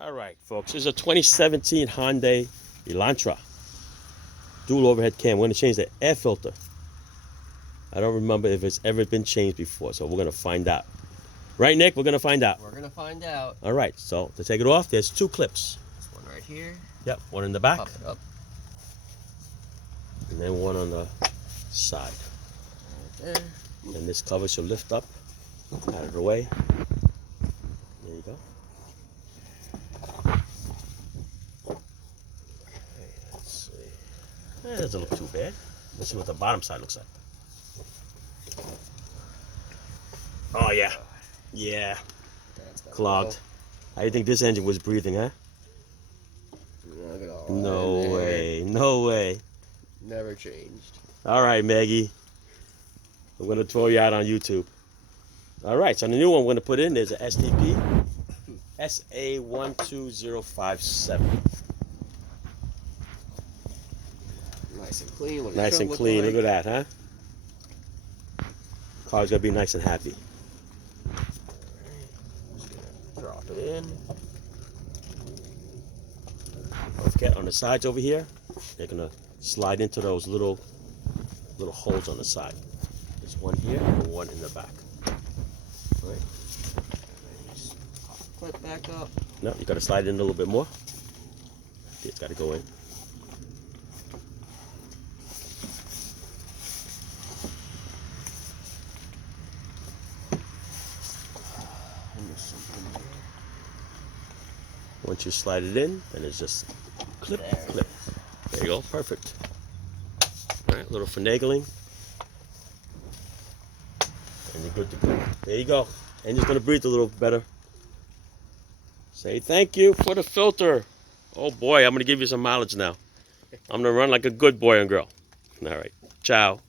All right, folks. This is a 2017 Hyundai Elantra. Dual overhead cam. We're going to change the air filter. I don't remember if it's ever been changed before, so we're going to find out. Right, Nick? We're going to find out. We're going to find out. All right, so to take it off, there's two clips. This one right here. Yep, one in the back. Pop it up. And then one on the side. Right there. And this cover should lift up out of the way. There you go. Okay, let's see. That doesn't look too bad. Let's see what the bottom side looks like. Oh, yeah. Yeah. Clogged. How do you think this engine was breathing, huh? No way. No way. Never changed. All right, Maggie. I'm going to throw you out on YouTube. All right, so the new one we're going to put in is an SDP SA12057. Nice and clean. Nice and clean. Look at that, huh? Car's going to be nice and happy. Just gonna drop it in. Don't forget, on the sides over here, they're going to slide into those little holes on the side. There's one here and one in the back. All right. Just pop the clip back up. No, you got to slide it in a little bit more. It's got to go in. Once you slide it in, then it's just clip, clip. There you go, perfect. All right, a little finagling. And you're good to go. There you go. Engine's gonna breathe a little better. Say thank you for the filter. Oh boy, I'm gonna give you some mileage now. I'm gonna run like a good boy and girl. All right, ciao.